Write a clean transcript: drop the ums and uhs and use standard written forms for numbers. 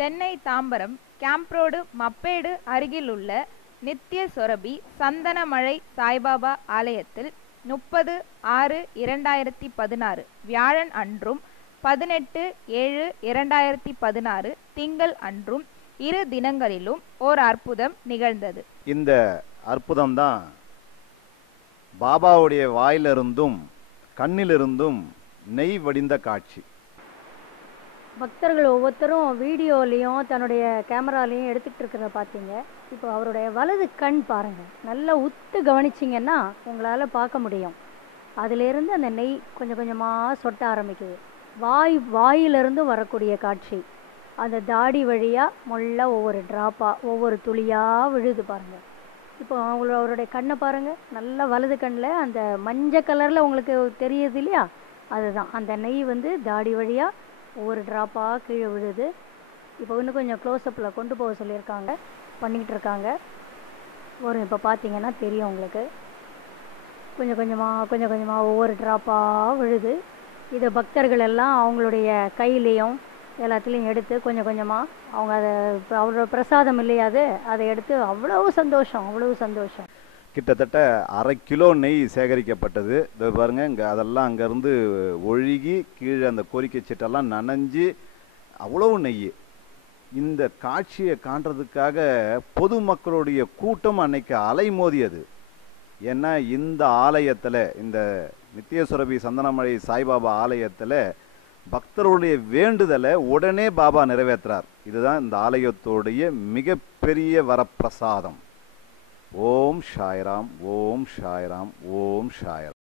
Chennai Tambaram camp road Mappedu அருகிலுள்ள நித்ய சொரபி சந்தனமழை சாய்பாபா ஆலயத்தில் 30/6/2016 வியாழன் அன்றும் 18/7/2016 திங்கள் அன்றும் இரு தினங்களிலும் ஓர் அற்புதம் நிகழ்ந்தது. இந்த அற்புதம் தான் பாபாவுடைய வாயிலிருந்தும் கண்ணிலிருந்தும் நெய் வடிந்த காட்சி. பக்தர்கள் ஒவ்வொருத்தரும் வீடியோலையும் தன்னுடைய கேமராலையும் எடுத்துக்கிட்டு இருக்கிறத பார்த்தீங்க. இப்போ அவருடைய வலது கண் பாருங்கள், நல்லா உத்து கவனிச்சிங்கன்னா உங்களால் பார்க்க முடியும். அதிலிருந்து அந்த நெய் கொஞ்சம் கொஞ்சமாக சொட்ட ஆரம்பிக்குது. வாயிலிருந்தும் வரக்கூடிய காட்சி. அந்த தாடி வழியாக முள்ள ஒவ்வொரு ட்ராப்பாக ஒவ்வொரு துளியாக விழுது பாருங்கள். இப்போ அவருடைய கண்ணை பாருங்கள், நல்லா வலது கண்ணில் அந்த மஞ்சள் கலரில் உங்களுக்கு தெரியுது இல்லையா, அதுதான் அந்த நெய் தாடி வழியாக ஒவ்வொரு ட்ராப்பாக கீழே விழுது. இப்போ இன்னும் கொஞ்சம் க்ளோஸ்அப்பில் கொண்டு போக சொல்லியிருக்காங்க, பண்ணிக்கிட்டு இருக்காங்க. வரும், இப்போ பார்த்தீங்கன்னா தெரியும் உங்களுக்கு. கொஞ்சம் கொஞ்சமாக ஒவ்வொரு ட்ராப்பாக விழுது. இதை பக்தர்கள் எல்லாம் அவங்களுடைய கையிலையும் எல்லாத்துலேயும் எடுத்து கொஞ்சம் கொஞ்சமாக அவங்க அதை அவரோட பிரசாதம் இல்லையாது அதை எடுத்து அவ்வளவு சந்தோஷம். கிட்டத்தட்ட 1/2 கிலோ நெய் சேகரிக்கப்பட்டது. இது பாருங்க, இங்கே அதெல்லாம் அங்கேருந்து ஒழுகி கீழே அந்த கோரிக்கை சீட்டெல்லாம் நனைஞ்சு அவ்வளவு நெய். இந்த காட்சியை காண்றதுக்காக பொதுமக்களுடைய கூட்டம் அன்னைக்கு அலைமோதியது. ஏன்னா இந்த ஆலயத்தில், இந்த நித்யசுரபி சந்தனமழை சாய்பாபா ஆலயத்தில் பக்தருடைய வேண்டுதலை உடனே பாபா நிறைவேற்றார். இதுதான் இந்த ஆலயத்தோடைய மிகப்பெரிய வரப்பிரசாதம். ஓம் சாய்ராம், ஓம் சாய்ராம், ஓம் சாய்ராம்.